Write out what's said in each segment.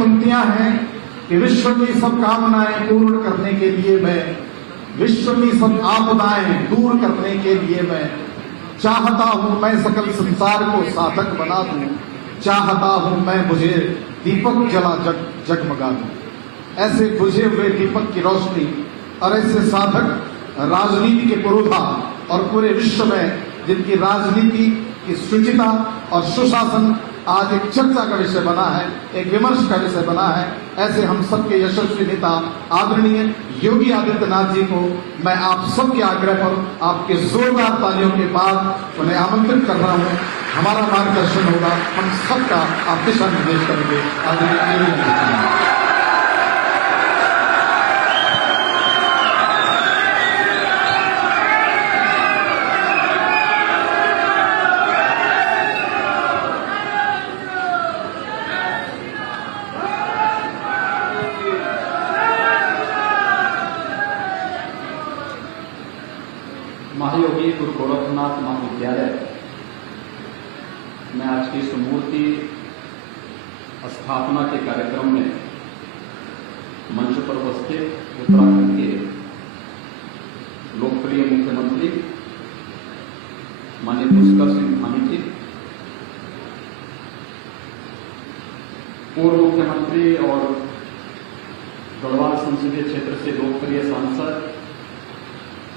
पंक्तियां हैं कि विश्व की सब कामनाएं पूर्ण करने के लिए मैं, विश्व की सब आपदाएं दूर करने के लिए मैं चाहता हूं मैं सकल संसार को साधक बना दूं, चाहता हूं मैं मुझे दीपक जला जगमगा दूं। ऐसे बुझे हुए दीपक की रोशनी और ऐसे साधक राजनीति के पुरोधा और पूरे विश्व में जिनकी राजनीति की शुचिता और सुशासन आज एक चर्चा का विषय बना है, एक विमर्श का विषय बना है, ऐसे हम सबके यशस्वी नेता आदरणीय योगी आदित्यनाथ जी को मैं आप सबके आग्रह पर आपके जोरदार तालियों के बाद उन्हें आमंत्रित कर रहा हूं। हमारा मार्गदर्शन होगा, हम सबका आप दिशा निर्देश करेंगे। आदरणीय योगी आदित्यनाथ। महायोगी गुरु गोरखनाथ महाविद्यालय में आज की इस मूर्ति स्थापना के कार्यक्रम में मंच पर उपस्थित उत्तराखंड के लोकप्रिय मुख्यमंत्री माननीय पुष्कर सिंह धामी जी, पूर्व मुख्यमंत्री और गढ़वाल संसदीय क्षेत्र से लोकप्रिय सांसद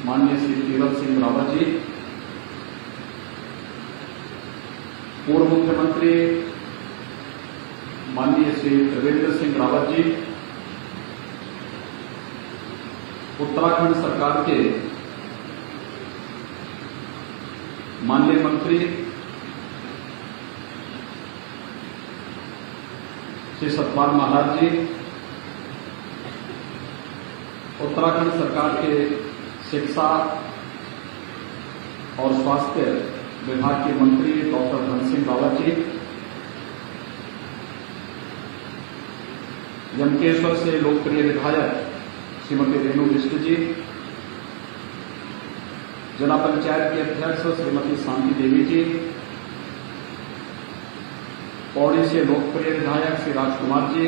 माननीय श्री तीरथ सिंह रावत जी, पूर्व मुख्यमंत्री माननीय श्री त्रिवेंद्र सिंह रावत जी, उत्तराखंड सरकार के माननीय मंत्री श्री सतपाल महाराज जी, उत्तराखंड सरकार के शिक्षा और स्वास्थ्य विभाग के मंत्री डॉक्टर धन सिंह रावत जी, यमकेश्वर से लोकप्रिय विधायक श्रीमती रेणु बिष्ट जी, जिला पंचायत के अध्यक्ष श्रीमती शांति देवी जी, पौड़ी से लोकप्रिय विधायक श्री राजकुमार जी,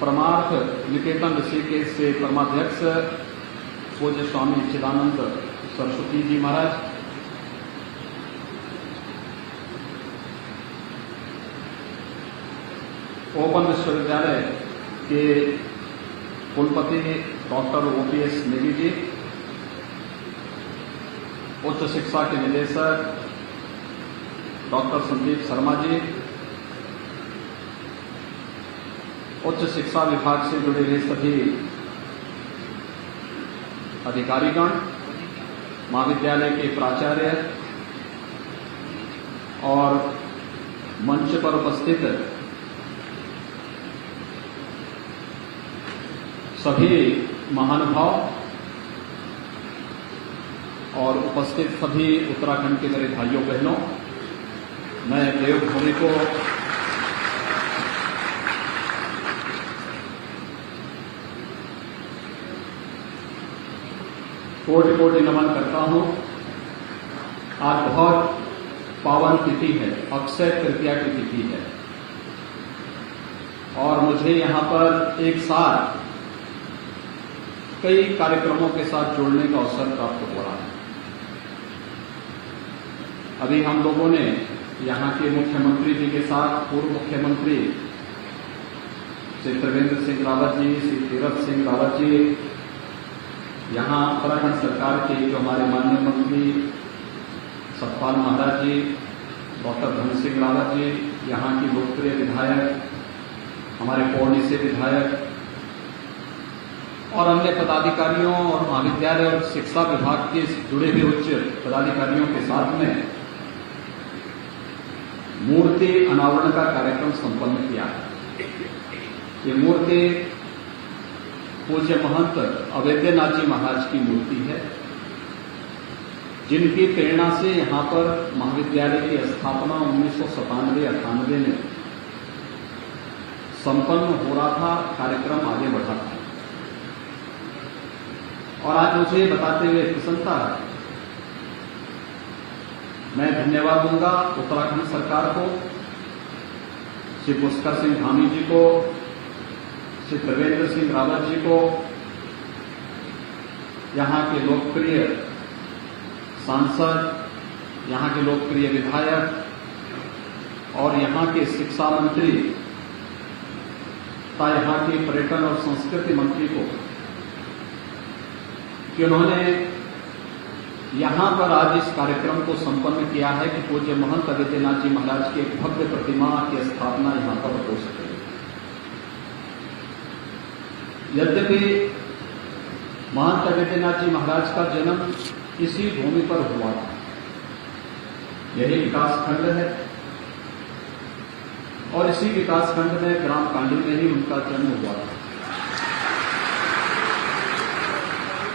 परमार्थ निकेतन ऋषिकेश से परमाध्यक्ष पूज्य स्वामी चिदानंद सरस्वती जी महाराज, ओपन विश्वविद्यालय के कुलपति डॉक्टर OPS नेगी जी, उच्च शिक्षा के निदेशक डॉक्टर संदीप शर्मा जी, उच्च शिक्षा विभाग से जुड़े हुए सभी अधिकारीगण, महाविद्यालय के प्राचार्य और मंच पर उपस्थित सभी महानुभाव और उपस्थित सभी उत्तराखंड के मेरे भाइयों बहनों, मैं देवभूमि को कोटि कोटि नमन करता हूं। आज बहुत पावन तिथि है, अक्षय तृतीया की तिथि है और मुझे यहां पर एक साथ कई कार्यक्रमों के साथ जुड़ने का अवसर प्राप्त हो रहा है। अभी हम लोगों ने यहां के मुख्यमंत्री जी के साथ पूर्व मुख्यमंत्री श्री त्रिवेंद्र सिंह रावत जी, श्री तीरथ सिंह रावत जी, यहां उत्तराखंड सरकार के जो हमारे माननीय मंत्री सतपाल महाराज जी, डॉक्टर धन सिंह रावत जी, यहां की लोकप्रिय विधायक हमारे पौड़ी से विधायक और अन्य पदाधिकारियों और महाविद्यालय और शिक्षा विभाग के जुड़े हुए उच्च पदाधिकारियों के साथ में मूर्ति अनावरण का कार्यक्रम संपन्न किया है। ये मूर्ति पूज्य महंत अवैद्यनाथ जी महाराज की मूर्ति है, जिनकी प्रेरणा से यहां पर महाविद्यालय की स्थापना 1997-98 में संपन्न हो रहा था, कार्यक्रम आगे बढ़ा था। और आज मुझे बताते हुए प्रसन्नता है, मैं धन्यवाद दूंगा उत्तराखंड सरकार को, श्री पुष्कर सिंह धामी जी को, श्री त्रिवेंद्र सिंह रावत जी को, यहां के लोकप्रिय सांसद, यहां के लोकप्रिय विधायक और यहां के शिक्षा मंत्री तथा यहां के पर्यटन और संस्कृति मंत्री को कि उन्होंने यहां पर आज इस कार्यक्रम को संपन्न किया है कि पूज्य महंत अगस्त्यनाथ जी महाराज की एक भव्य प्रतिमा की स्थापना यहां पर हो सके। यद्यपि महंत अगस्त्यनाथ जी महाराज का जन्म इसी भूमि पर हुआ था, यही विकासखंड है और इसी विकासखंड में ग्राम कांडी में ही उनका जन्म हुआ था।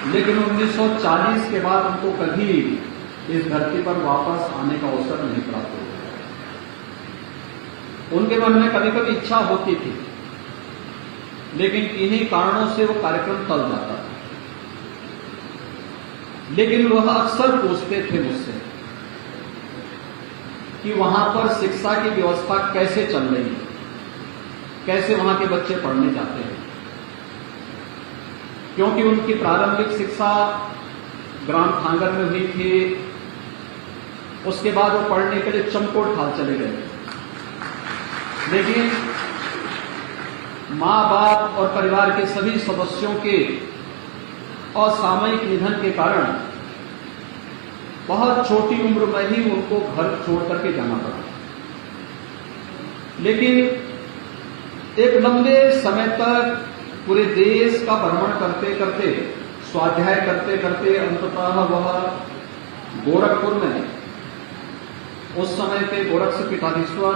लेकिन 1940 के बाद उनको कभी इस धरती पर वापस आने का अवसर नहीं प्राप्त हुआ। उनके मन में कभी कभी इच्छा होती थी, लेकिन इन्हीं कारणों से वो कार्यक्रम टल जाता था। लेकिन वह अक्सर पूछते थे मुझसे कि वहां पर शिक्षा की व्यवस्था कैसे चल रही है, कैसे वहां के बच्चे पढ़ने जाते हैं, क्योंकि उनकी प्रारंभिक शिक्षा ग्राम ठांगर में हुई थी। उसके बाद वो पढ़ने के लिए चमकोट खाल चले गए, लेकिन मां बाप और परिवार के सभी सदस्यों के असामयिक निधन के कारण बहुत छोटी उम्र में ही उनको घर छोड़ करके जाना पड़ा। लेकिन एक लंबे समय तक पूरे देश का भ्रमण करते करते, स्वाध्याय करते करते अंततः वह गोरखपुर में उस समय के गोरक्ष पीठाधीश्वर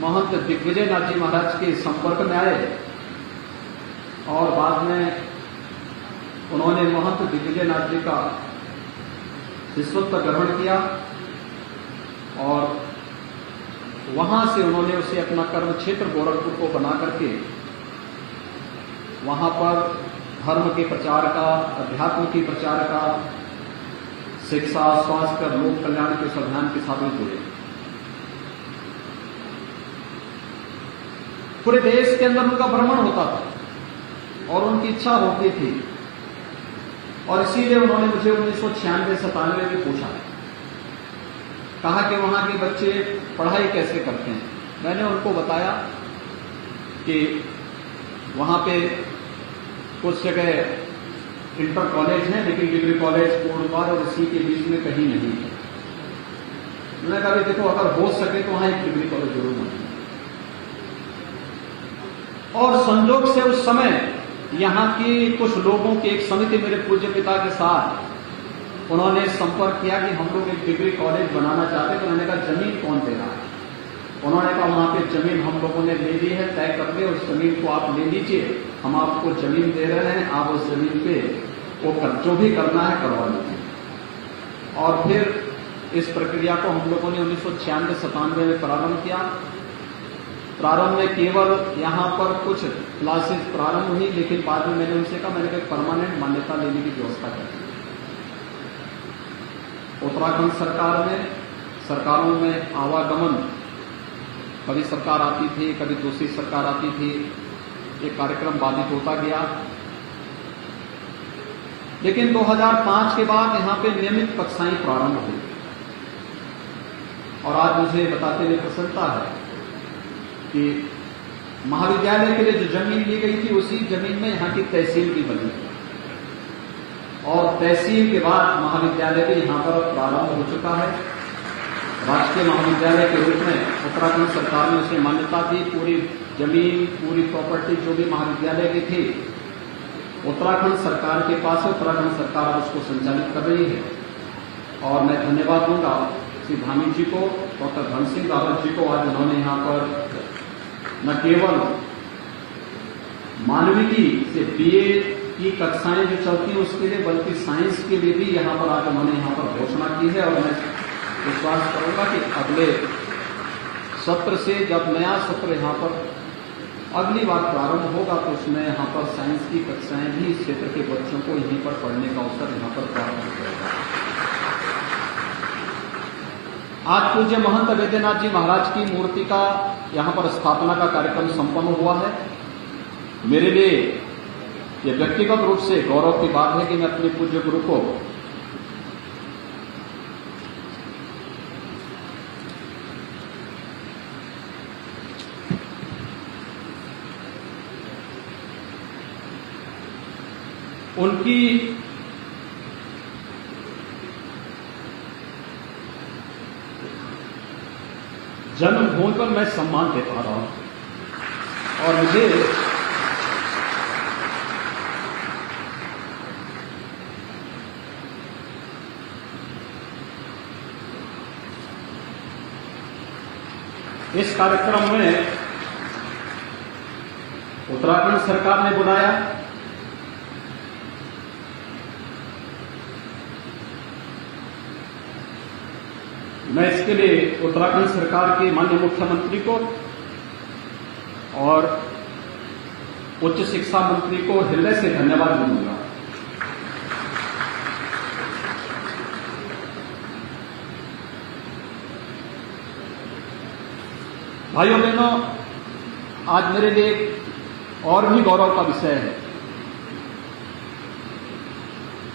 महंत दिग्विजयनाथ जी महाराज के संपर्क में आए और बाद में उन्होंने महंत दिग्विजयनाथ जी का शिष्यत्व ग्रहण किया और वहां से उन्होंने उसे अपना कर्म क्षेत्र गोरखपुर को बना करके वहां पर धर्म के प्रचार का, अध्यात्म के प्रचार का, शिक्षा, स्वास्थ्य और लोक कल्याण के अभियान के साथ में जुड़े। पूरे देश के अंदर उनका भ्रमण होता था और उनकी इच्छा होती थी और इसीलिए उन्होंने मुझे 1996-97 में पूछा, कहा कि वहां के बच्चे पढ़ाई कैसे करते हैं। मैंने उनको बताया कि वहां पे कुछ जगह इंटर कॉलेज है, लेकिन डिग्री कॉलेज कोटद्वार और इसी के बीच में कहीं नहीं है। मैंने कहा देखो, अगर हो सके तो वहां एक डिग्री कॉलेज जरूर बने। और संजोग से उस समय यहां की कुछ लोगों की एक समिति मेरे पूज्य पिता के साथ उन्होंने संपर्क किया कि हम लोग एक डिग्री कॉलेज बनाना चाहते हैं। तो उन्होंने कहा जमीन कौन दे रहा है? उन्होंने कहा वहां पे जमीन हम लोगों ने ले ली है, तय कर दे, उस जमीन को आप ले लीजिए, हम आपको जमीन दे रहे हैं, आप उस जमीन पे वो जो भी करना है करवा लीजिए। और फिर इस प्रक्रिया को हम लोगों ने 1996-97 में प्रारंभ किया। प्रारंभ में केवल यहां पर कुछ क्लासेस प्रारंभ हुई, लेकिन बाद में मैंने उनसे कहा, मैंने परमानेंट मान्यता लेने की व्यवस्था कर दी। उत्तराखंड सरकार में, सरकारों में आवागमन, कभी सरकार आती थी, कभी दूसरी सरकार आती थी, ये कार्यक्रम बाधित होता गया। लेकिन 2005 के बाद यहां पे नियमित कक्षाएं प्रारंभ हुई और आज मुझे बताते हुए प्रसन्नता है कि महाविद्यालय के लिए जो जमीन ली गई थी उसी जमीन में यहां की तहसील भी बनी और तहसील के बाद महाविद्यालय भी यहां पर प्रारंभ हो चुका है। राष्ट्रीय महाविद्यालय के रूप में उत्तराखंड सरकार ने उसे मान्यता दी। पूरी जमीन, पूरी प्रॉपर्टी जो भी महाविद्यालय की थी उत्तराखंड सरकार के पास है। उत्तराखंड सरकार उसको संचालित कर रही है और मैं धन्यवाद दूंगा श्री धामी जी को, डॉक्टर धन सिंह रावत जी को। आज उन्होंने यहां पर न केवल मानविकी से बीए की कक्षाएं जो चलती हैं उसके लिए, बल्कि साइंस के लिए भी यहां पर आज उन्होंने यहां पर घोषणा की है। और मैं विश्वास करूंगा कि अगले सत्र से, जब नया सत्र यहां पर अगली बार प्रारंभ होगा, तो उसमें यहां पर साइंस की कक्षाएं भी इस क्षेत्र के बच्चों को यहीं पर पढ़ने का अवसर यहां पर प्राप्त हो जाएगा। आज पूज्य महंत वैद्यनाथ जी महाराज की मूर्ति का यहां पर स्थापना का कार्यक्रम संपन्न हुआ है। मेरे लिए यह व्यक्तिगत रूप से गौरव की बात है कि मैं अपने पूज्य गुरु को उनकी जन्मभूमि पर मैं सम्मान दे पा रहा हूं और मुझे इस कार्यक्रम में उत्तराखंड सरकार ने बुलाया। मैं इसके लिए उत्तराखंड सरकार के माननीय मुख्यमंत्री को और उच्च शिक्षा मंत्री को हृदय से धन्यवाद दूंगा। भाइयों बहनों, आज मेरे लिए और भी गौरव का विषय है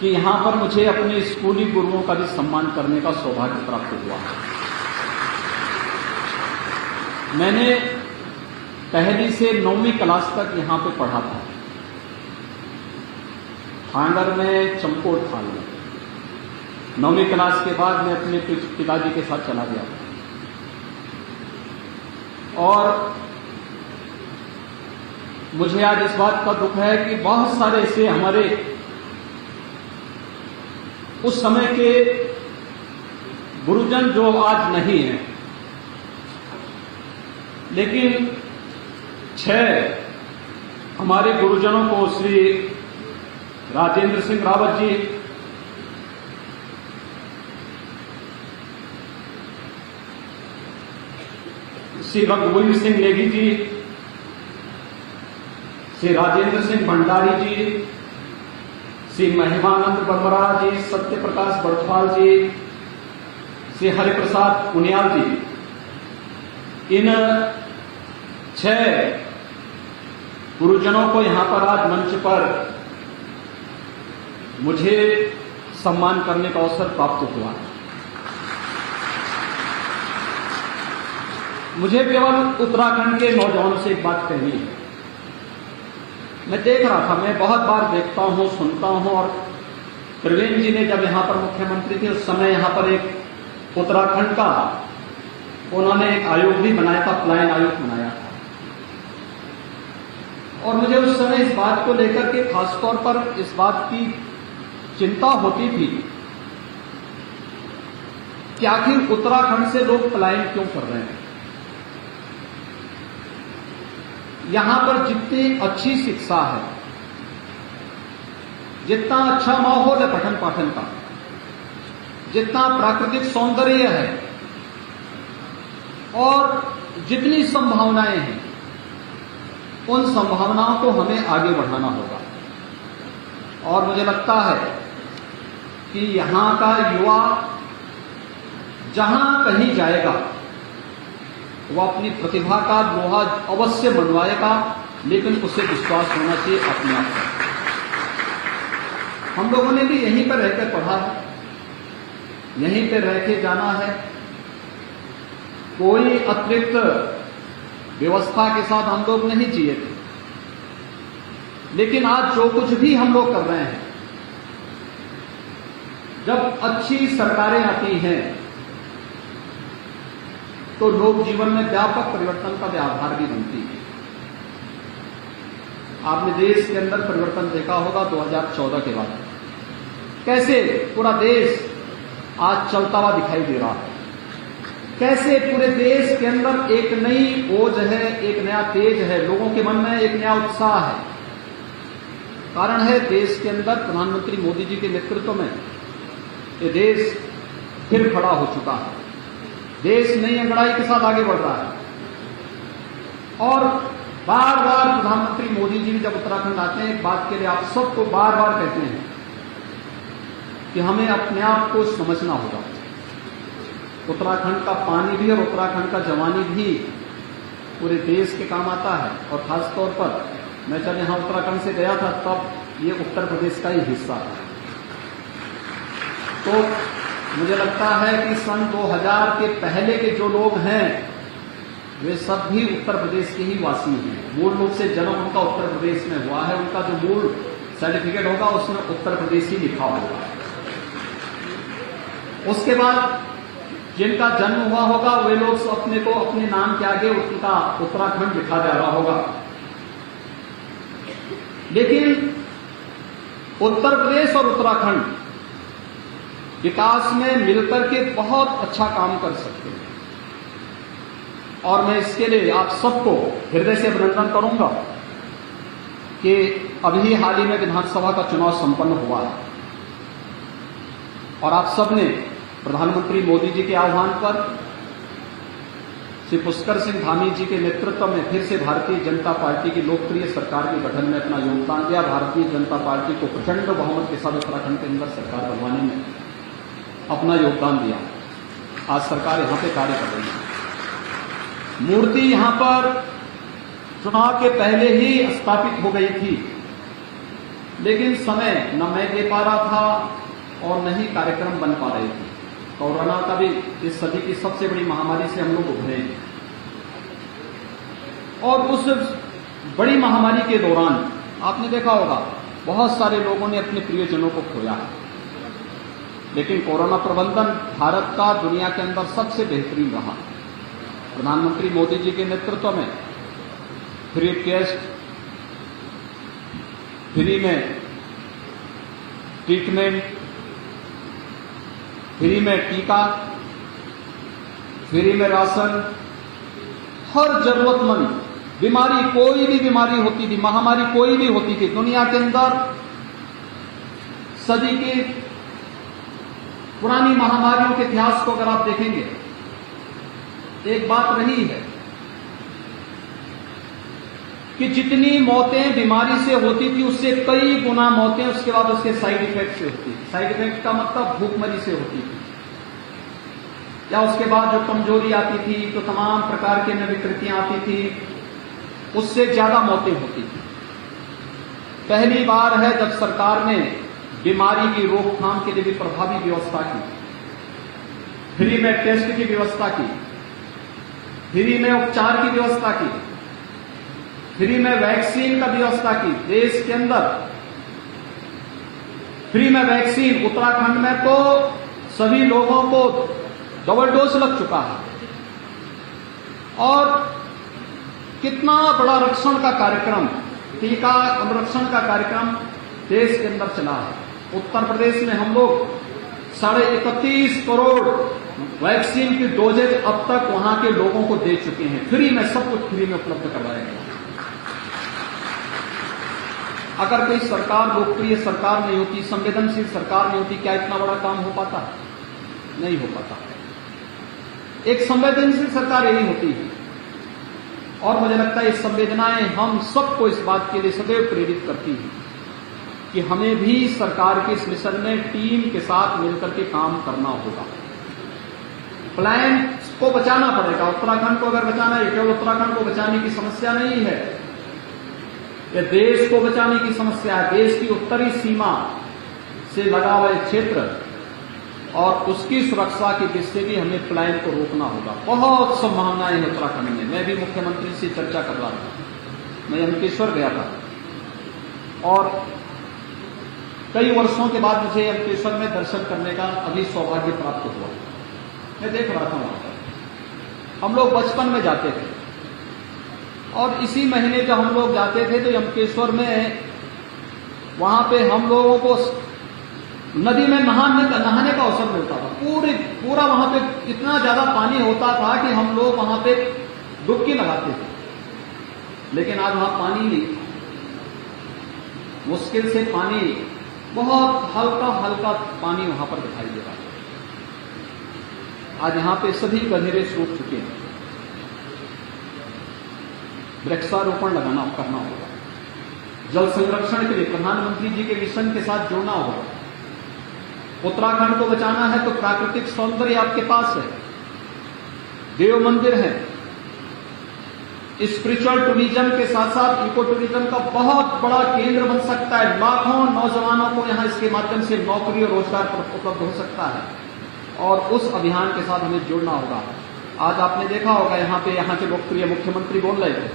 कि यहां पर मुझे अपने स्कूली गुरुओं का भी सम्मान करने का सौभाग्य प्राप्त हुआ। मैंने पहली से 9वीं क्लास तक यहां पे पढ़ा था, फांगर में, चंपोट थाल में। 9वीं क्लास के बाद मैं अपने पिताजी के साथ चला गया और मुझे आज इस बात का दुख है कि बहुत सारे ऐसे हमारे उस समय के गुरुजन जो आज नहीं हैं, लेकिन 6 हमारे गुरुजनों को श्री राजेंद्र सिंह रावत जी, श्री रघुवीर सिंह नेगी जी, श्री राजेंद्र सिंह भंडारी जी, श्री महिमानंद बरबरा जी, सत्य प्रकाश बड़थवाल जी, श्री हरिप्रसाद पुनियाल जी, इन 6 गुरुजनों को यहां पर आज मंच पर मुझे सम्मान करने का अवसर प्राप्त हुआ। मुझे केवल उत्तराखंड के नौजवानों से एक बात कहनी है। मैं देख रहा था, मैं बहुत बार देखता हूं, सुनता हूं, और त्रिवेंद्र जी ने जब यहां पर मुख्यमंत्री थे उस समय यहां पर एक उत्तराखंड का उन्होंने एक आयोग भी बनाया था, पलायन आयोग बनाया था। और मुझे उस समय इस बात को लेकर के खासतौर पर इस बात की चिंता होती थी कि आखिर उत्तराखंड से लोग पलायन क्यों कर रहे हैं। यहां पर जितनी अच्छी शिक्षा है, जितना अच्छा माहौल है पठन पाठन का, जितना प्राकृतिक सौंदर्य है और जितनी संभावनाएं हैं, उन संभावनाओं को हमें आगे बढ़ाना होगा। और मुझे लगता है कि यहां का युवा जहां कहीं जाएगा वो अपनी प्रतिभा का लोहा अवश्य मनवाएगा, लेकिन उसे विश्वास होना चाहिए अपने आप पर। हम लोगों ने भी यहीं पर रहकर पढ़ा है, यहीं पर रह के जाना है, कोई अतिरिक्त व्यवस्था के साथ हम लोग नहीं जिए थे। लेकिन आज जो कुछ भी हम लोग कर रहे हैं, जब अच्छी सरकारें आती हैं तो लोक जीवन में व्यापक परिवर्तन का आधार भी बनती है। आपने देश के अंदर परिवर्तन देखा होगा 2014 के बाद, कैसे पूरा देश आज चलता हुआ दिखाई दे रहा है, कैसे पूरे देश के अंदर एक नई ओज है, एक नया तेज है, लोगों के मन में एक नया उत्साह है। कारण है देश के अंदर प्रधानमंत्री मोदी जी के नेतृत्व में ये देश फिर खड़ा हो चुका है। देश नई अंगड़ाई के साथ आगे बढ़ रहा है और बार बार प्रधानमंत्री मोदी जी जब उत्तराखंड आते हैं, एक बात के लिए आप सबको बार बार कहते हैं कि हमें अपने आप को समझना होगा। उत्तराखंड का पानी भी और उत्तराखंड का जवानी भी पूरे देश के काम आता है। और खासतौर पर मैं जब यहां उत्तराखंड से गया था तब ये उत्तर प्रदेश का ही हिस्सा था। तो मुझे लगता है कि सन 2000 के पहले के जो लोग हैं वे सब भी उत्तर प्रदेश के ही वासी हैं। मूल रूप से जन्म उनका उत्तर प्रदेश में हुआ है। उनका जो मूल सर्टिफिकेट होगा उसमें उत्तर प्रदेश ही लिखा होगा। उसके बाद जिनका जन्म हुआ होगा वे लोग अपने को अपने नाम के आगे उनका उत्तराखंड लिखा जा रहा होगा। लेकिन उत्तर प्रदेश और उत्तराखंड विकास में मिलकर के बहुत अच्छा काम कर सकते हैं और मैं इसके लिए आप सबको हृदय से अभिनंदन करूंगा कि अभी हाल ही में विधानसभा का चुनाव संपन्न हुआ है और आप सबने प्रधानमंत्री मोदी जी के आह्वान पर श्री पुष्कर सिंह धामी जी के नेतृत्व में फिर से भारतीय जनता पार्टी की लोकप्रिय सरकार के गठन में अपना योगदान दिया। भारतीय जनता पार्टी को प्रचंड बहुमत के साथ उत्तराखंड के अंदर सरकार बनवाने में अपना योगदान दिया। आज सरकार यहां पे कार्य कर रही है। मूर्ति यहां पर चुनाव के पहले ही स्थापित हो गई थी, लेकिन समय न मैं दे पा रहा था और न ही कार्यक्रम बन पा रहे थे। कोरोना का भी इस सदी की सबसे बड़ी महामारी से हम लोग उभरे हैं और उस बड़ी महामारी के दौरान आपने देखा होगा बहुत सारे लोगों ने अपने प्रियजनों को खोया है। लेकिन कोरोना प्रबंधन भारत का दुनिया के अंदर सबसे बेहतरीन रहा। प्रधानमंत्री मोदी जी के नेतृत्व में फ्री टेस्ट, फ्री में ट्रीटमेंट, फ्री में टीका, फ्री में राशन, हर जरूरतमंद बीमारी, कोई भी बीमारी होती थी, महामारी कोई भी होती थी दुनिया के अंदर, सदी की पुरानी महामारियों के इतिहास को अगर आप देखेंगे एक बात रही है कि जितनी मौतें बीमारी से होती थी उससे कई गुना मौतें उसके बाद उसके साइड इफेक्ट से होती थी। साइड इफेक्ट का मतलब भूखमरी से होती थी या उसके बाद जो कमजोरी आती थी, तो तमाम प्रकार की विकृतियां आती थी, उससे ज्यादा मौतें होती थी। पहली बार है जब सरकार ने बीमारी की रोकथाम के लिए भी प्रभावी व्यवस्था की, फ्री में टेस्ट की व्यवस्था की, फ्री में उपचार की व्यवस्था की, फ्री में वैक्सीन का व्यवस्था की। देश के अंदर फ्री में वैक्सीन, उत्तराखंड में तो सभी लोगों को डबल डोज लग चुका है और कितना बड़ा रक्षण का कार्यक्रम, टीका अनुरक्षण का कार्यक्रम देश के अंदर चला है। उत्तर प्रदेश में हम लोग 31.5 करोड़ वैक्सीन की डोजेज अब तक वहां के लोगों को दे चुके हैं। फ्री में, सब कुछ फ्री में उपलब्ध करवाया गया। अगर कोई सरकार लोकप्रिय सरकार नहीं होती, संवेदनशील सरकार नहीं होती, क्या इतना बड़ा काम हो पाता? नहीं हो पाता। एक संवेदनशील सरकार यही होती है और मुझे लगता है ये संवेदनाएं हम सबको इस बात के लिए सदैव प्रेरित करती हैं कि हमें भी सरकार के इस मिशन में टीम के साथ मिलकर के काम करना होगा। प्लान को बचाना पड़ेगा। उत्तराखंड को अगर बचाना है, केवल उत्तराखंड को बचाने की समस्या नहीं है, यह देश को बचाने की समस्या है। देश की उत्तरी सीमा से लगा हुआ क्षेत्र और उसकी सुरक्षा की दृष्टि से भी हमें प्लान को रोकना होगा। बहुत संभावनाएं हैं उत्तराखंड में। मैं भी मुख्यमंत्री से चर्चा कर रहा था, मैं यमकेश्वर गया था और कई वर्षों के बाद मुझे यमकेश्वर में दर्शन करने का अभी सौभाग्य प्राप्त हुआ। मैं देख रहा था वहां पर हम लोग बचपन में जाते थे और इसी महीने जब हम लोग जाते थे तो यमकेश्वर में वहां पे हम लोगों को नदी में नहाने का अवसर मिलता था। पूरा वहां पे इतना ज्यादा पानी होता था कि हम लोग वहां पे डुबकी लगाते थे। लेकिन आज वहां पानी नहीं, मुश्किल से पानी, बहुत हल्का हल्का पानी वहां पर दिखाई दे रहा है। आज यहां पे सभी गधेरे सूख चुके हैं। वृक्षारोपण करना होगा। जल संरक्षण के लिए प्रधानमंत्री जी के मिशन के साथ जुड़ना होगा। उत्तराखंड को बचाना है तो प्राकृतिक सौंदर्य आपके पास है, देव मंदिर हैं। स्पिरिचुअल टूरिज्म के साथ साथ इको टूरिज्म का बहुत बड़ा केंद्र बन सकता है। लाखों नौजवानों को यहां इसके माध्यम से नौकरी और रोजगार उपलब्ध हो सकता है और उस अभियान के साथ हमें जुड़ना होगा। आज आपने देखा होगा यहां के लोकप्रिय मुख्यमंत्री बोल रहे थे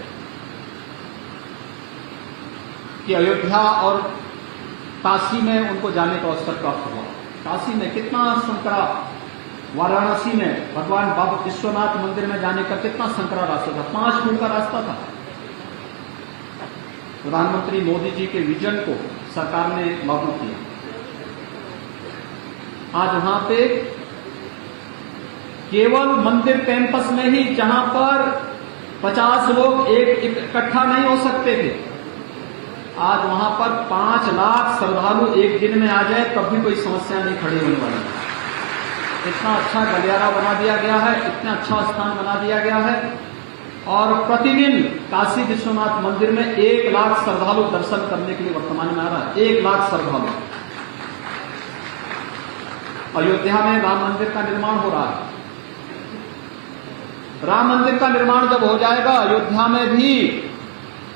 कि अयोध्या और काशी में उनको जाने का अवसर प्राप्त हुआ। काशी में कितना संकरा, वाराणसी में भगवान बाबा विश्वनाथ मंदिर में जाने का कितना संकरा रास्ता था, 5 फुट का रास्ता था। प्रधानमंत्री मोदी जी के विजन को सरकार ने लागू किया। आज वहां पे केवल मंदिर कैंपस में ही, जहां पर 50 लोग इकट्ठा नहीं हो सकते थे, आज वहां पर 5 लाख श्रद्धालु एक दिन में आ जाए तब भी कोई समस्या नहीं खड़ी होने वाली। इतना अच्छा गलियारा बना दिया गया है, इतना अच्छा स्थान बना दिया गया है और प्रतिदिन काशी विश्वनाथ मंदिर में 1 लाख श्रद्धालु दर्शन करने के लिए वर्तमान में आ रहा है। 1 लाख श्रद्धालु। अयोध्या में राम मंदिर का निर्माण हो रहा है। राम मंदिर का निर्माण जब हो जाएगा, अयोध्या में भी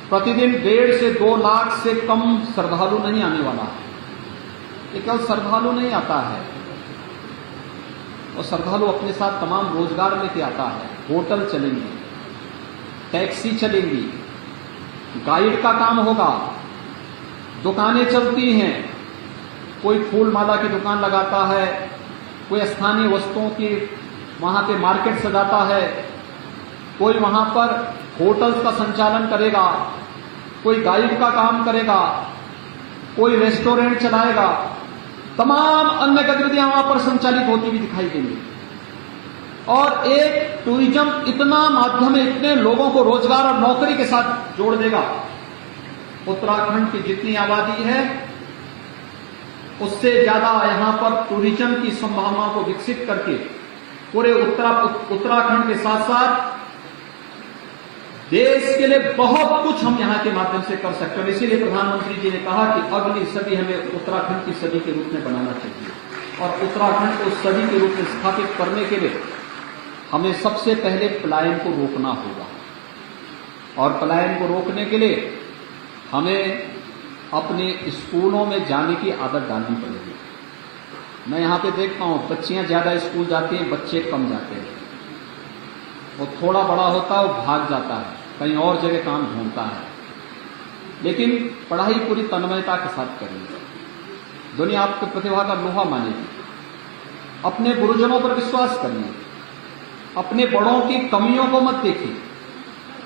प्रतिदिन 1.5 से 2 लाख से कम श्रद्धालु नहीं आने वाला है। ये केवल श्रद्धालु नहीं आता है, और श्रद्धालु अपने साथ तमाम रोजगार लेके आता है। होटल चलेंगे, टैक्सी चलेंगी, गाइड का काम होगा, दुकानें चलती हैं। कोई फूल माला की दुकान लगाता है, कोई स्थानीय वस्तुओं की वहां पे मार्केट सजाता है, कोई वहां पर होटल्स का संचालन करेगा, कोई गाइड का काम करेगा, कोई रेस्टोरेंट चलाएगा। तमाम अन्य गतिविधियां वहां पर संचालित होती हुई दिखाई देंगी और एक टूरिज्म इतना माध्यम है, इतने लोगों को रोजगार और नौकरी के साथ जोड़ देगा। उत्तराखंड की जितनी आबादी है उससे ज्यादा यहां पर टूरिज्म की संभावनाओं को विकसित करके पूरे उत्तराखंड के साथ साथ देश के लिए बहुत कुछ हम यहां के माध्यम से कर सकते हैं। इसीलिए प्रधानमंत्री जी ने कहा कि अगली सदी हमें उत्तराखंड की सदी के रूप में बनाना चाहिए और उत्तराखंड को सदी के रूप में स्थापित करने के लिए हमें सबसे पहले पलायन को रोकना होगा और पलायन को रोकने के लिए हमें अपने स्कूलों में जाने की आदत डालनी पड़ेगी। मैं यहां पे देखता हूं बच्चियां ज्यादा स्कूल जाती हैं, बच्चे कम जाते हैं। वो थोड़ा बड़ा होता है वो भाग जाता है, कहीं और जगह काम ढूंढता है। लेकिन पढ़ाई पूरी तन्मयता के साथ करिए। दुनिया आपकी प्रतिभा का लोहा मानेगी। अपने गुरुजनों पर विश्वास करिए, अपने बड़ों की कमियों को मत देखिए,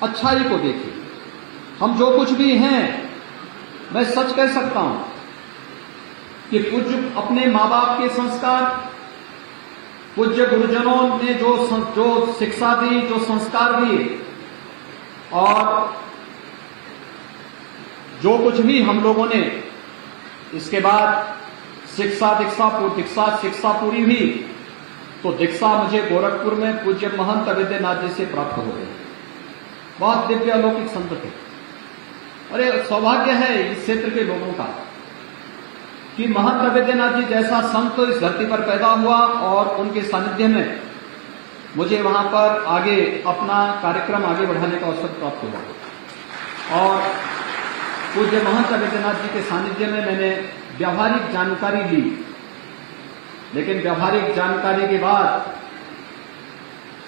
अच्छाई को देखिए। हम जो कुछ भी हैं, मैं सच कह सकता हूं कि पूज्य अपने माँ बाप के संस्कार, पूज्य गुरुजनों ने जो शिक्षा दी, जो संस्कार दिए और जो कुछ भी हम लोगों ने इसके बाद शिक्षा पूरी हुई तो दीक्षा मुझे गोरखपुर में पूज्य महंत अवैधनाथ जी से प्राप्त हो गई। बहुत दिव्य अलौकिक संत थे। अरे सौभाग्य है इस क्षेत्र के लोगों का कि महंत अवैधनाथ जी जैसा संत इस धरती पर पैदा हुआ और उनके सानिध्य में मुझे वहां पर आगे अपना कार्यक्रम आगे बढ़ाने का अवसर प्राप्त हुआ और पूज्य महंत अवैधनाथ जी के सानिध्य में मैंने व्यावहारिक जानकारी ली। लेकिन व्यावहारिक जानकारी के बाद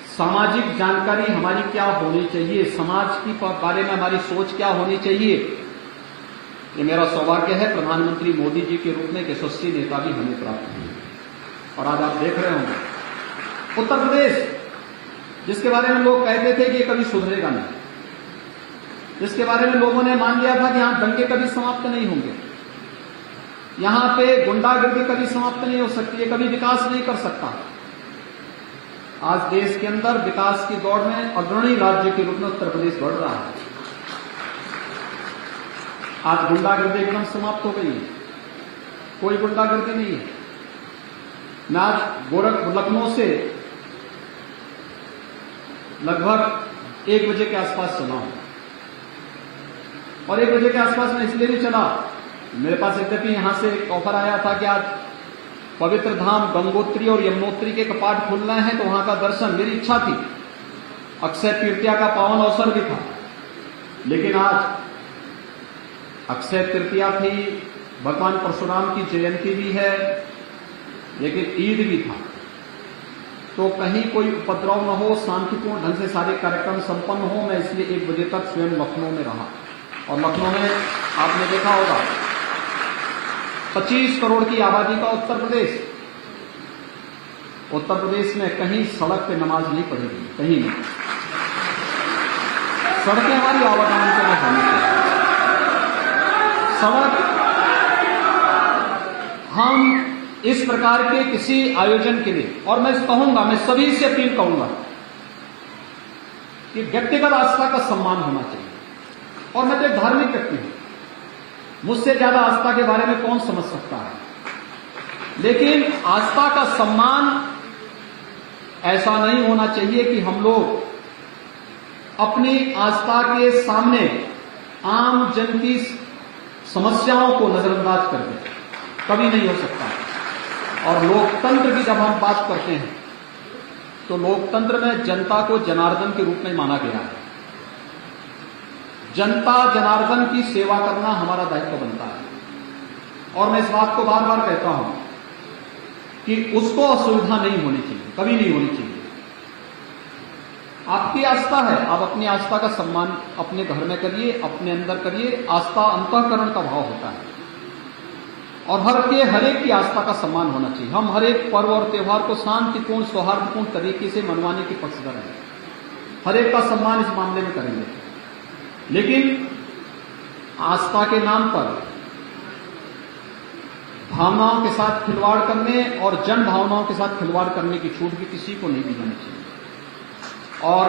सामाजिक जानकारी हमारी क्या होनी चाहिए, समाज की बारे में हमारी सोच क्या होनी चाहिए, ये मेरा सौभाग्य है। प्रधानमंत्री मोदी जी के रूप में एक यशस्वी नेता भी हमें प्राप्त हुए और आज आप देख रहे होंगे उत्तर प्रदेश जिसके बारे में लोग कहते थे कि ये कभी सुधरेगा नहीं, जिसके बारे में लोगों ने मान लिया था कि यहां दंगे कभी समाप्त नहीं होंगे, यहां पे गुंडागर्दी कभी समाप्त नहीं हो सकती, ये कभी विकास नहीं कर सकता। आज देश के अंदर विकास की दौड़ में अग्रणी राज्य के रूप में उत्तर प्रदेश बढ़ रहा है। आज गुंडागर्दी एकदम समाप्त हो गई है, कोई गुंडागर्दी नहीं है। मैं आज लखनऊ से लगभग 1 बजे के आसपास चला हूं और 1 बजे के आसपास मैं इसलिए भी चला, मेरे पास यद्यपि यहां से एक ऑफर आया था कि आज पवित्र धाम गंगोत्री और यमुनोत्री के कपाट खुलना है तो वहां का दर्शन, मेरी इच्छा थी अक्षय तृतीया का पावन अवसर भी था, लेकिन आज अक्षय तृतीया थी, भगवान परशुराम की जयंती भी है, लेकिन ईद भी था, तो कहीं कोई उपद्रव न हो, शांतिपूर्ण ढंग से सारे कार्यक्रम संपन्न हो। मैं इसलिए 1 बजे तक स्वयं लखनऊ में रहा, और लखनऊ में आपने देखा होगा 25 करोड़ की आबादी का उत्तर प्रदेश में कहीं सड़क पे नमाज नहीं पढ़ेगी, कहीं नहीं। सड़कें हमारी आवागमन के लिए होनी चाहिए। सड़क हम इस प्रकार के किसी आयोजन के लिए, और मैं कहूंगा, मैं सभी से अपील करूंगा कि व्यक्तिगत आस्था का सम्मान होना चाहिए। और मैं तो एक धार्मिक व्यक्ति हूं, मुझसे ज्यादा आस्था के बारे में कौन समझ सकता है, लेकिन आस्था का सम्मान ऐसा नहीं होना चाहिए कि हम लोग अपनी आस्था के सामने आम जन की समस्याओं को नजरअंदाज कर दें, कभी नहीं हो सकता। और लोकतंत्र की जब हम बात करते हैं तो लोकतंत्र में जनता को जनार्दन के रूप में माना गया है। जनता जनार्दन की सेवा करना हमारा दायित्व बनता है, और मैं इस बात को बार बार कहता हूं कि उसको असुविधा नहीं होनी चाहिए, कभी नहीं होनी चाहिए। आपकी आस्था है, आप अपनी आस्था का सम्मान अपने घर में करिए, अपने अंदर करिए। आस्था अंतःकरण का भाव होता है, और हर एक की आस्था का सम्मान होना चाहिए। हम हर एक पर्व और त्योहार को शांतिपूर्ण सौहार्दपूर्ण तरीके से मनवाने की पक्षधर हैं, हर एक का सम्मान इस मामले में करेंगे। लेकिन आस्था के नाम पर भावनाओं के साथ खिलवाड़ करने और जन भावनाओं के साथ खिलवाड़ करने की छूट भी किसी को नहीं दी जानी चाहिए। और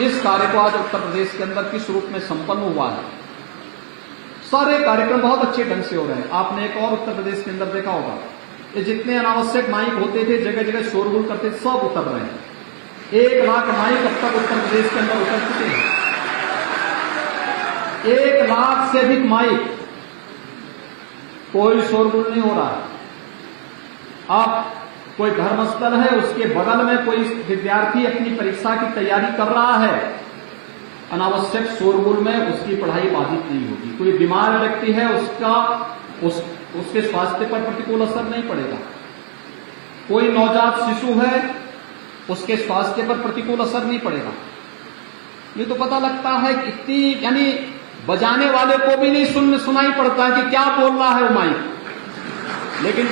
इस कार्य को आज उत्तर प्रदेश के अंदर किस रूप में संपन्न हुआ है, सारे कार्यक्रम बहुत अच्छे ढंग से हो रहे हैं। आपने एक और उत्तर प्रदेश के अंदर देखा होगा, ये जितने अनावश्यक माइक होते थे, जगह जगह शोरगुल करते थे, सब उतर रहे हैं। 1 लाख माइक अब तक उत्तर प्रदेश के अंदर उतर चुके हैं। 1 लाख से अधिक माइक, कोई शोरगुल नहीं हो रहा है। अब कोई धर्मस्थल है, उसके बगल में कोई विद्यार्थी अपनी परीक्षा की तैयारी कर रहा है, अनावश्यक शोरगुल में उसकी पढ़ाई बाधित नहीं होगी। कोई बीमार व्यक्ति है, उसके स्वास्थ्य पर प्रतिकूल असर नहीं पड़ेगा। कोई नवजात शिशु है, उसके स्वास्थ्य पर प्रतिकूल असर नहीं पड़ेगा। ये तो पता लगता है कितनी, यानी बजाने वाले को भी नहीं सुनाई पड़ता है कि क्या बोल रहा है वो माइक, लेकिन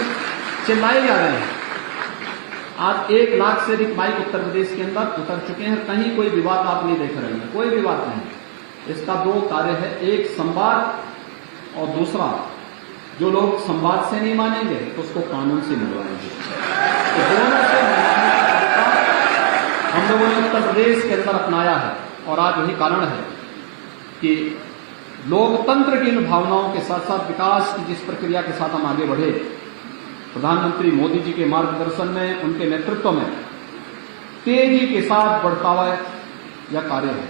चिल्लाए जा रहे हैं। आज 1 लाख से अधिक माइक उत्तर प्रदेश के अंदर उतर चुके हैं। कहीं कोई विवाद आप नहीं देख रहे हैं, कोई विवाद नहीं। इसका 2 कार्य है, एक संवाद और दूसरा जो लोग संवाद से नहीं मानेंगे तो उसको कानून से मिलवाएंगे। तो दोनों से हम लोगों ने उत्तर प्रदेश के अंदर अपनाया है, और आज यही कारण है कि लोकतंत्र की इन भावनाओं के साथ साथ विकास की जिस प्रक्रिया के साथ हम आगे बढ़े, प्रधानमंत्री मोदी जी के मार्गदर्शन में, उनके नेतृत्व में तेजी के साथ बढ़ता हुआ यह कार्य है।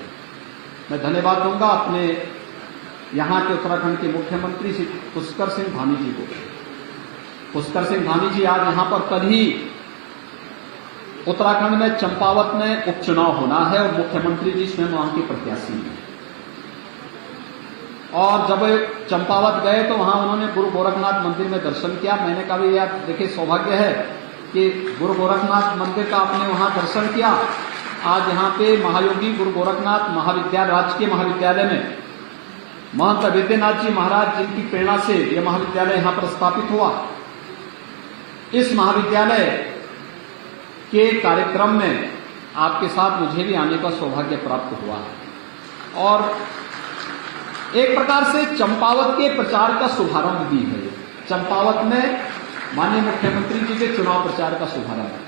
मैं धन्यवाद दूंगा अपने यहां के उत्तराखंड के मुख्यमंत्री श्री पुष्कर सिंह धामी जी को। पुष्कर सिंह धामी जी आज यहां पर कल ही उत्तराखंड में चंपावत में उपचुनाव होना है, और मुख्यमंत्री जी स्वयं वहां के प्रत्याशी हैं। और जब चंपावत गए तो वहां उन्होंने गुरु गोरखनाथ मंदिर में दर्शन किया। मैंने कहा भी यार देखिए, सौभाग्य है कि गुरु गोरखनाथ मंदिर का आपने वहां दर्शन किया। आज यहाँ पे महायोगी गुरु गोरखनाथ महाविद्यालय, राजकीय महाविद्यालय में महंत अवेद्यनाथ जी महाराज जिनकी प्रेरणा से यह महाविद्यालय यहाँ पर स्थापित हुआ, इस महाविद्यालय के कार्यक्रम में आपके साथ मुझे भी आने का सौभाग्य प्राप्त हुआ है, और एक प्रकार से चंपावत के प्रचार का शुभारंभ भी है। चंपावत में माननीय मुख्यमंत्री जी के चुनाव प्रचार का शुभारंभ है।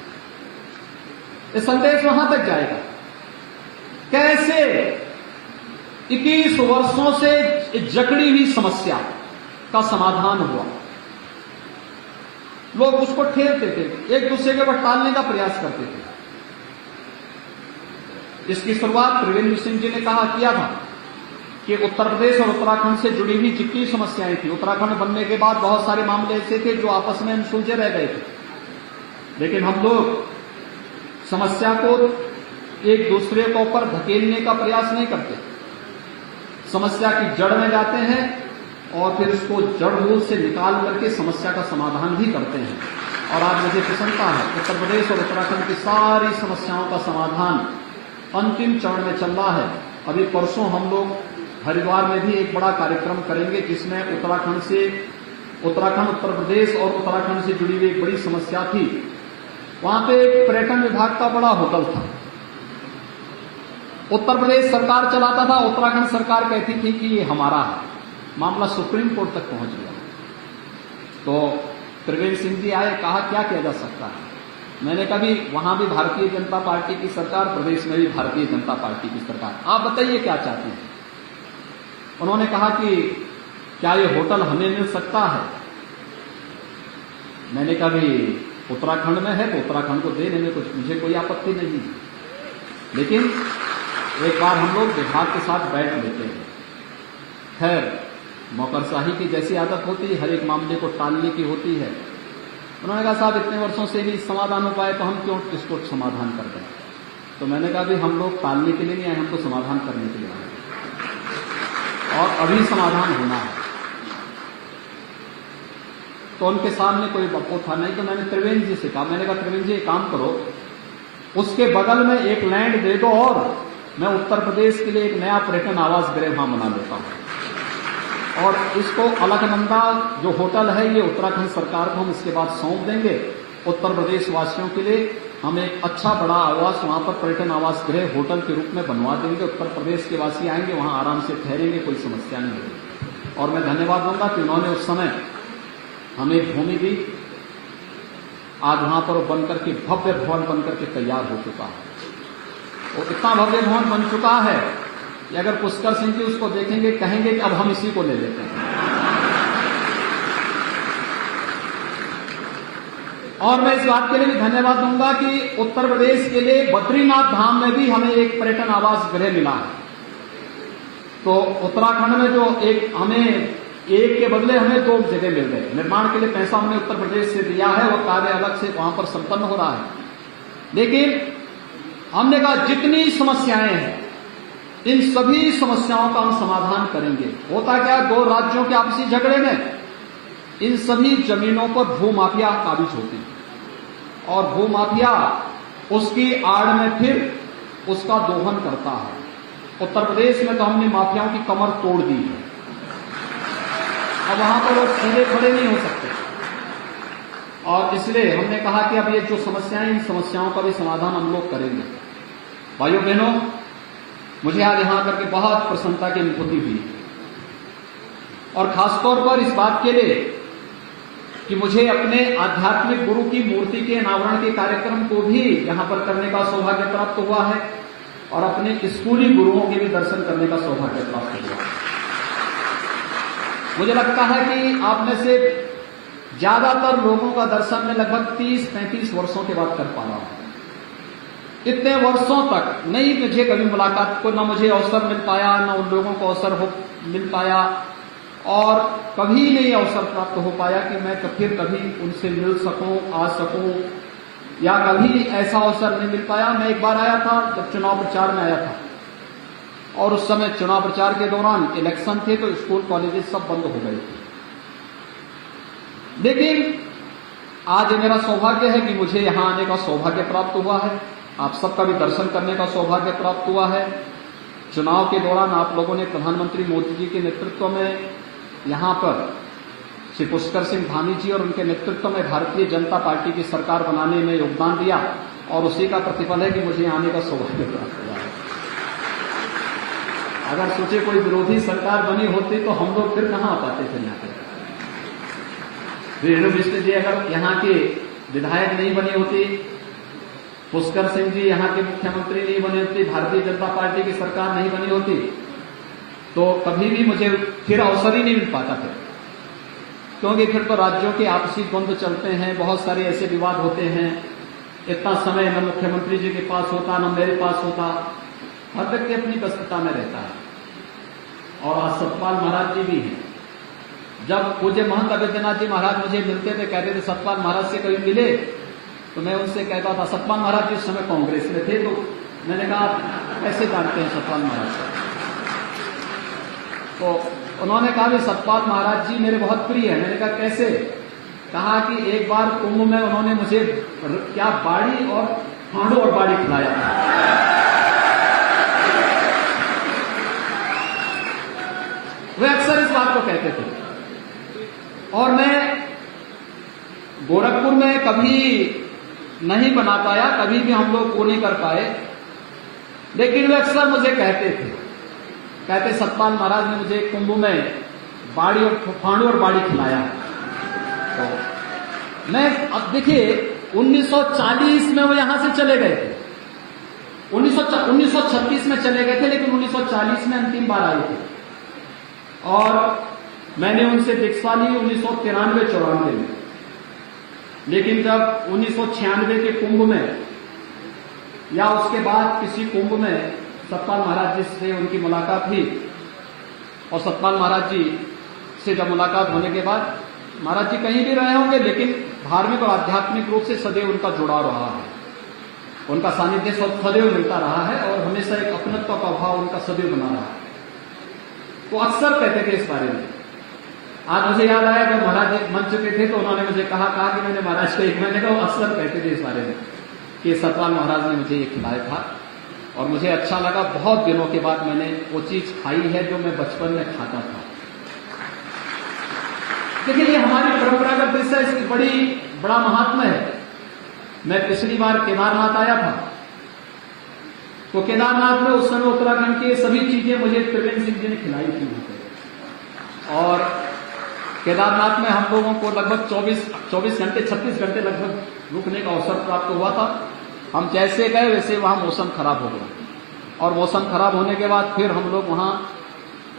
ये संदेश वहां तक जाएगा कैसे 21 वर्षों से जकड़ी हुई समस्या का समाधान हुआ। लोग उसको ठेलते थे, एक दूसरे के ऊपर टालने का प्रयास करते थे। इसकी शुरुआत त्रिवेंद्र सिंह जी ने किया था कि उत्तर प्रदेश और उत्तराखंड से जुड़ी हुई जितनी समस्याएं थी, उत्तराखंड बनने के बाद बहुत सारे मामले ऐसे थे जो आपस में अनसुलझे रह गए थे, लेकिन हम लोग समस्या को एक दूसरे को ऊपर धकेलने का प्रयास नहीं करते, समस्या की जड़ में जाते हैं और फिर उसको जड़ मूल से निकाल करके समस्या का समाधान भी करते हैं। और आज मुझे प्रसन्नता है, उत्तर प्रदेश और उत्तराखंड की सारी समस्याओं का समाधान अंतिम चरण में चल रहा है। अभी परसों हम लोग हरिद्वार में भी एक बड़ा कार्यक्रम करेंगे, जिसमें उत्तराखंड, उत्तर प्रदेश और उत्तराखंड से जुड़ी हुई एक बड़ी समस्या थी। वहां पे एक पर्यटन विभाग का बड़ा होटल था, उत्तर प्रदेश सरकार चलाता था, उत्तराखंड सरकार कहती थी कि ये हमारा है। मामला सुप्रीम कोर्ट तक पहुंच गया। तो त्रिवेंद्र सिंह जी आए, कहा क्या किया जा सकता है। मैंने कहा भी वहां भी भारतीय जनता पार्टी की सरकार, प्रदेश में भी भारतीय जनता पार्टी की सरकार, आप बताइए क्या चाहते हैं। उन्होंने कहा कि क्या ये होटल हमें मिल सकता है। मैंने कहा भी उत्तराखंड में है तो उत्तराखंड को देने में मुझे कोई आपत्ति नहीं है, लेकिन एक बार हम लोग विभाग के साथ बैठ लेते हैं। खैर, नौकरशाही की जैसी आदत होती है, हर एक मामले को टालने की होती है। उन्होंने कहा साहब इतने वर्षों से नहीं समाधान हो पाए तो हम क्यों इसको समाधान कर दें। तो मैंने कहा भी हम लोग टालने के लिए नहीं आए, हमको समाधान करने के लिए आए और अभी समाधान होना है। तो उनके सामने कोई वो था नहीं, तो मैंने त्रिवेंद्र जी से कहा, मैंने कहा त्रिवेंद्र जी एक काम करो, उसके बगल में एक लैंड दे दो और मैं उत्तर प्रदेश के लिए एक नया पर्यटन आवास गृह वहां बना लेता हूं, और इसको अलकनंदा जो होटल है ये उत्तराखंड सरकार को हम इसके बाद सौंप देंगे। उत्तर प्रदेश वासियों के लिए हम एक अच्छा बड़ा आवास वहां पर पर्यटन आवास गृह होटल के रूप में बनवा देंगे। उत्तर प्रदेश के वासी आएंगे, वहां आराम से ठहरेंगे, कोई समस्या नहीं होगी। और मैं धन्यवाद दूंगा कि उन्होंने उस समय हमें भूमि दी। आज वहां पर वो बनकर के भव्य भवन बनकर के तैयार हो चुका है। वो इतना भव्य भवन बन चुका है कि अगर पुष्कर सिंह जी उसको देखेंगे कहेंगे कि अब हम इसी को ले लेते हैं। और मैं इस बात के लिए भी धन्यवाद दूंगा कि उत्तर प्रदेश के लिए बद्रीनाथ धाम में भी हमें एक पर्यटन आवास गृह मिला है। तो उत्तराखंड में जो हमें एक के बदले हमें 2 जगह मिल गए। निर्माण के लिए पैसा हमने उत्तर प्रदेश से दिया है, वो कार्य अलग से वहां पर संपन्न हो रहा है। लेकिन हमने कहा जितनी समस्याएं हैं इन सभी समस्याओं का हम समाधान करेंगे। होता क्या, 2 राज्यों के आपसी झगड़े में इन सभी जमीनों पर भूमाफिया काबिज होते हैं और भूमाफिया उसकी आड़ में फिर उसका दोहन करता है। उत्तर प्रदेश में तो हमने माफियाओं की कमर तोड़ दी है, अब वहां पर लोग सीधे खड़े नहीं हो सकते। और इसलिए हमने कहा कि अब ये जो समस्याएं, इन समस्याओं का भी समाधान हम लोग करेंगे। भाइयों बहनों, मुझे आज यहां आकर के बहुत प्रसन्नता की अनुभूति हुई और खासतौर पर इस बात के लिए कि मुझे अपने आध्यात्मिक गुरु की मूर्ति के अनावरण के कार्यक्रम को भी यहां पर करने का सौभाग्य प्राप्त हुआ है और अपने स्कूली गुरुओं के भी दर्शन करने का सौभाग्य प्राप्त हुआ है। मुझे लगता है कि आप में से ज्यादातर लोगों का दर्शन में लगभग 30-35 वर्षों के बाद कर पा रहा हूं। इतने वर्षों तक नहीं मुझे कभी मुलाकात को, ना मुझे अवसर मिल पाया, ना उन लोगों को अवसर मिल पाया और कभी नहीं अवसर प्राप्त हो पाया कि मैं फिर कभी उनसे मिल सकूं, आ सकूं, या कभी ऐसा अवसर नहीं मिल पाया। मैं एक बार आया था जब चुनाव प्रचार में आया था और उस समय चुनाव प्रचार के दौरान इलेक्शन थे तो स्कूल कॉलेजेस सब बंद हो गए थे। लेकिन आज मेरा सौभाग्य है कि मुझे यहां आने का सौभाग्य प्राप्त हुआ है, आप सबका भी दर्शन करने का सौभाग्य प्राप्त हुआ है। चुनाव के दौरान आप लोगों ने प्रधानमंत्री मोदी जी के नेतृत्व में यहां पर श्री पुष्कर सिंह धामी जी और उनके नेतृत्व में भारतीय जनता पार्टी की सरकार बनाने में योगदान दिया और उसी का प्रतिफल है कि मुझे आने का सौभाग्य प्राप्त हुआ है। अगर सोचे कोई विरोधी सरकार बनी होती तो हम लोग फिर कहां आ पाते थे यहाँ पे। रेणु मिश्र जी अगर यहाँ के विधायक नहीं बनी होती, पुष्कर सिंह जी यहाँ के मुख्यमंत्री नहीं बने होते, भारतीय जनता पार्टी की सरकार नहीं बनी होती, तो कभी भी मुझे फिर अवसर ही नहीं मिल पाता था। क्योंकि फिर तो राज्यों के आपसी द्वंद्व चलते हैं, बहुत सारे ऐसे विवाद होते हैं, इतना समय न मुख्यमंत्री जी के पास होता न मेरे पास होता, हर व्यक्ति अपनी व्यस्तता में रहता है। और आज सतपाल महाराज जी भी हैं। जब पूज्य महंत अवैधनाथ जी महाराज मुझे मिलते थे, कहते थे सतपाल महाराज से कभी मिले, तो मैं उनसे कहता था, सतपाल महाराज जी उस समय कांग्रेस में थे तो मैंने कहा कैसे जानते हैं सतपाल महाराज को? तो उन्होंने कहा कि सतपाल महाराज जी मेरे बहुत प्रिय है। मैंने कहा कैसे? कहा कि एक बार कुंभ में उन्होंने मुझे क्या बाड़ी और हांडो और बाड़ी खिलाया था। वे अक्सर इस बात को कहते थे। और मैं गोरखपुर में कभी नहीं बना पाया, कभी भी हम लोग वो नहीं कर पाए, लेकिन वे अक्सर मुझे कहते सतपाल महाराज ने मुझे कुंभ में बाड़ी और फांडू और बाड़ी खिलाया। तो मैं अब देखिए 1940 में वो यहां से चले गए थे, 1936 में चले गए थे, लेकिन 1940 में अंतिम बार आए थे। और मैंने उनसे दीक्षा ली 1993-94 में। लेकिन जब 1996 के कुंभ में या उसके बाद किसी कुंभ में सतपाल महाराज जी से उनकी मुलाकात हुई, और सतपाल महाराज जी से जब मुलाकात होने के बाद, महाराज जी कहीं भी रहे होंगे लेकिन धार्मिक और आध्यात्मिक रूप से सदैव उनका जुड़ाव रहा है, उनका सानिध्य सदैव मिलता रहा है और हमेशा एक अपनत्व का भाव उनका सदैव बना रहा है। तो अक्सर कहते थे इस बारे में। आज मुझे याद आया जब महाराज जी मंच पे थे तो उन्होंने मुझे कहा कि मैंने महाराज को एक महीने का अक्सर कहते थे इस बारे में कि सतपाल महाराज ने मुझे ये खिलाया था और मुझे अच्छा लगा। बहुत दिनों के बाद मैंने वो चीज खाई है जो मैं बचपन में खाता था। देखिए ये हमारी परंपरागत डिश है, इसकी बड़ा महात्मा है। मैं पिछली बार केदारनाथ आया था, तो केदारनाथ में उस समय उत्तराखंड की सभी चीजें मुझे त्रिवेंद्र सिंह जी ने खिलाई थी वहां पे। और केदारनाथ में हम लोगों को लगभग 24 घंटे 36 घंटे लगभग रुकने का अवसर प्राप्त हुआ था। हम जैसे गए वैसे वहां मौसम खराब हो गया और मौसम खराब होने के बाद फिर हम लोग वहां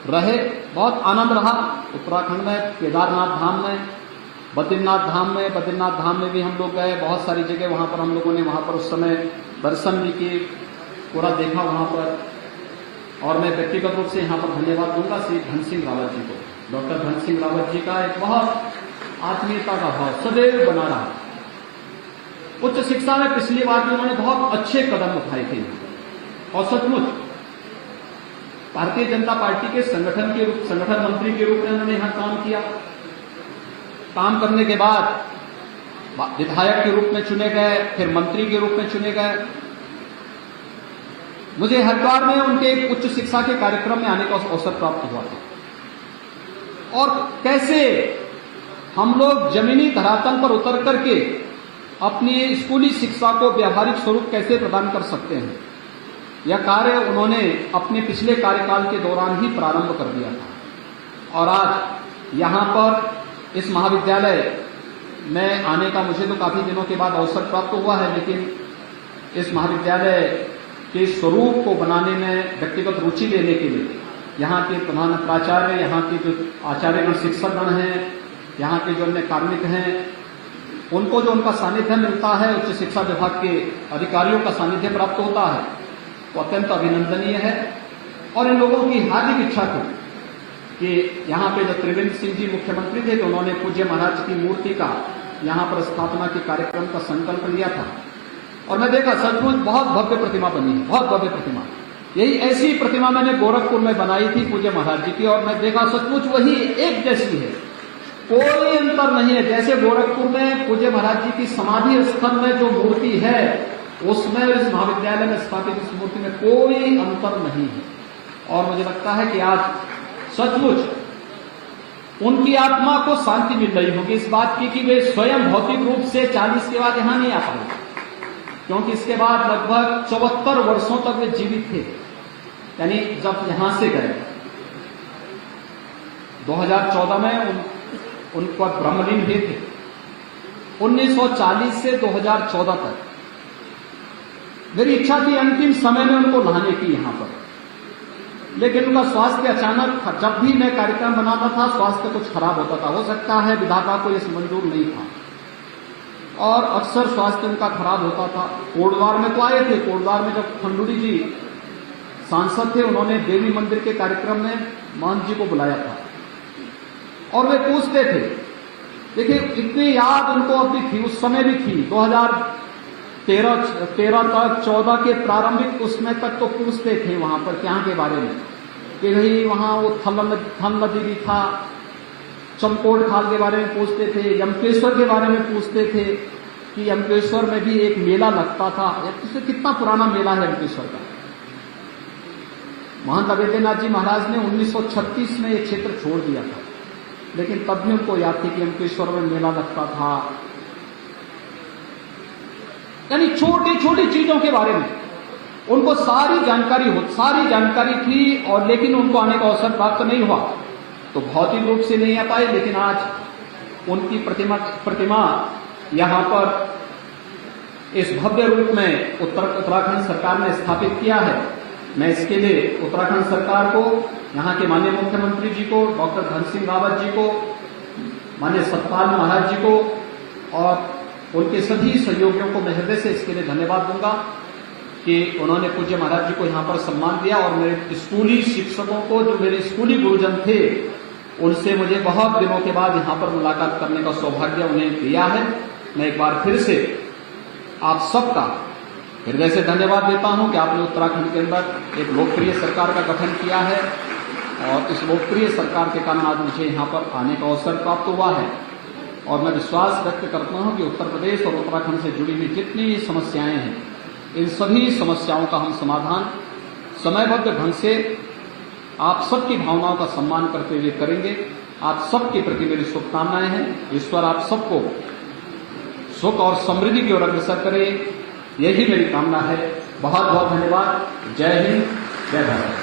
रहे। बहुत आनंद रहा उत्तराखंड में, केदारनाथ धाम में, बद्रीनाथ धाम में भी हम लोग गए। बहुत सारी जगह वहां पर हम लोगों ने वहां पर उस समय दर्शन भी किए, पूरा देखा वहां पर। और मैं व्यक्तिगत रूप से यहां पर धन्यवाद दूंगा श्री धन सिंह रावत जी को। डॉक्टर धन सिंह रावत जी का एक बहुत आत्मीयता का भाव सदैव बना रहा। उच्च शिक्षा में पिछली बार भी उन्होंने बहुत अच्छे कदम उठाए थे और सचमुच भारतीय जनता पार्टी के संगठन मंत्री के रूप में उन्होंने यहां काम किया। काम करने के बाद विधायक के रूप में चुने गए, फिर मंत्री के रूप में चुने गए। मुझे हरिद्वार में उनके एक उच्च शिक्षा के कार्यक्रम में आने का अवसर प्राप्त हुआ था। और कैसे हम लोग जमीनी धरातल पर उतर करके अपनी स्कूली शिक्षा को व्यावहारिक स्वरूप कैसे प्रदान कर सकते हैं, यह कार्य उन्होंने अपने पिछले कार्यकाल के दौरान ही प्रारंभ कर दिया था। और आज यहां पर इस महाविद्यालय में आने का मुझे तो काफी दिनों के बाद अवसर प्राप्त हुआ है, लेकिन इस महाविद्यालय के स्वरूप को बनाने में व्यक्तिगत रुचि लेने के लिए यहाँ के प्रधान प्राचार्य, यहाँ के जो आचार्यगण शिक्षकगण हैं, यहाँ के जो अन्य कार्मिक हैं, उनको जो उनका सानिध्य मिलता है, उच्च शिक्षा विभाग के अधिकारियों का सानिध्य प्राप्त होता है, वो अत्यंत अभिनंदनीय है। और इन लोगों की हार्दिक इच्छा थी कि यहाँ पे जब त्रिवेंद्र सिंह जी मुख्यमंत्री थे तो उन्होंने पूज्य महाराज की मूर्ति का यहाँ पर स्थापना के कार्यक्रम का संकल्प लिया था। और मैं देखा सचमुच बहुत भव्य प्रतिमा बनी है, बहुत भव्य प्रतिमा। यही ऐसी प्रतिमा मैंने गोरखपुर में बनाई थी पूज्य महाराज जी की, और मैं देखा सचमुच वही एक जैसी है, कोई अंतर नहीं है। जैसे गोरखपुर में पूज्य महाराज जी की समाधि स्थल में जो मूर्ति है, उसमें इस महाविद्यालय में स्थापित इस मूर्ति में कोई अंतर नहीं है। और मुझे लगता है कि आज सचमुच उनकी आत्मा को शांति मिल रही होगी इस बात की कि वे स्वयं भौतिक रूप से 40 के बाद यहां नहीं आ पाए, क्योंकि इसके बाद लगभग 74 वर्षों तक वे जीवित थे। यानी जब यहां से गए 2014 में उनको ब्रह्मलीन हुए थे। 1940 से 2014 तक मेरी इच्छा थी अंतिम समय में उनको लाने की यहां पर, लेकिन उनका स्वास्थ्य अचानक, जब भी मैं कार्यक्रम बनाता था स्वास्थ्य कुछ खराब होता था। हो सकता है विधाता को इस मंजूर नहीं था और अक्सर स्वास्थ्य उनका खराब होता था। कोटद्वार में तो आए थे, कोटद्वार में जब खंडूरी जी सांसद थे, उन्होंने देवी मंदिर के कार्यक्रम में महंत जी को बुलाया था और वे पूछते थे। देखिए इतनी याद उनको अब भी थी, उस समय भी थी। 13 तक 14 के प्रारंभिक उसमें तक तो पूछते थे वहां पर यहाँ के बारे में कि भाई वहां वो थल नदी भी था, चमकोड़ खाल के बारे में पूछते थे, यमकेश्वर के बारे में पूछते थे कि यमकेश्वर में भी एक मेला लगता था। कितना पुराना मेला है यमकेश्वर का। महंत अवेद्यनाथ जी महाराज ने 1936 में ये क्षेत्र छोड़ दिया था, लेकिन तब भी उनको याद थी कि यमकेश्वर में मेला लगता था। यानी छोटी छोटी चीजों के बारे में उनको सारी जानकारी थी, और लेकिन उनको आने का अवसर प्राप्त नहीं हुआ, तो भौतिक रूप से नहीं आ पाए। लेकिन आज उनकी प्रतिमा यहां पर इस भव्य रूप में उत्तराखंड सरकार ने स्थापित किया है। मैं इसके लिए उत्तराखंड सरकार को, यहां के माननीय मुख्यमंत्री जी को, डॉक्टर धन सिंह रावत जी को, माननीय सतपाल महाराज जी को और उनके सभी सहयोगियों को मैं हृदय से इसके लिए धन्यवाद दूंगा कि उन्होंने पूज्य महाराज जी को यहां पर सम्मान दिया। और मेरे स्कूली शिक्षकों को, जो मेरे स्कूली गुरुजन थे, उनसे मुझे बहुत दिनों के बाद यहां पर मुलाकात करने का सौभाग्य उन्हें दिया है। मैं एक बार फिर से आप सबका हृदय से धन्यवाद देता हूं कि आपने उत्तराखंड के अंदर एक लोकप्रिय सरकार का गठन किया है, और इस लोकप्रिय सरकार के कारण आज मुझे यहां पर आने का अवसर प्राप्त हुआ है। और मैं विश्वास व्यक्त करता हूं कि उत्तर प्रदेश और उत्तराखंड से जुड़ी हुई जितनी समस्याएं हैं, इन सभी समस्याओं का हम समाधान समयबद्ध ढंग से आप सबकी भावनाओं का सम्मान करते हुए करेंगे। आप सबके प्रति मेरी शुभकामनाएं हैं। ईश्वर आप सबको सुख और समृद्धि की ओर अग्रसर करे, यही मेरी कामना है। बहुत बहुत धन्यवाद। जय हिंद, जय भारत।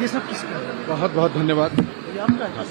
ये सब किसका है? बहुत बहुत धन्यवाद। ये आपका है?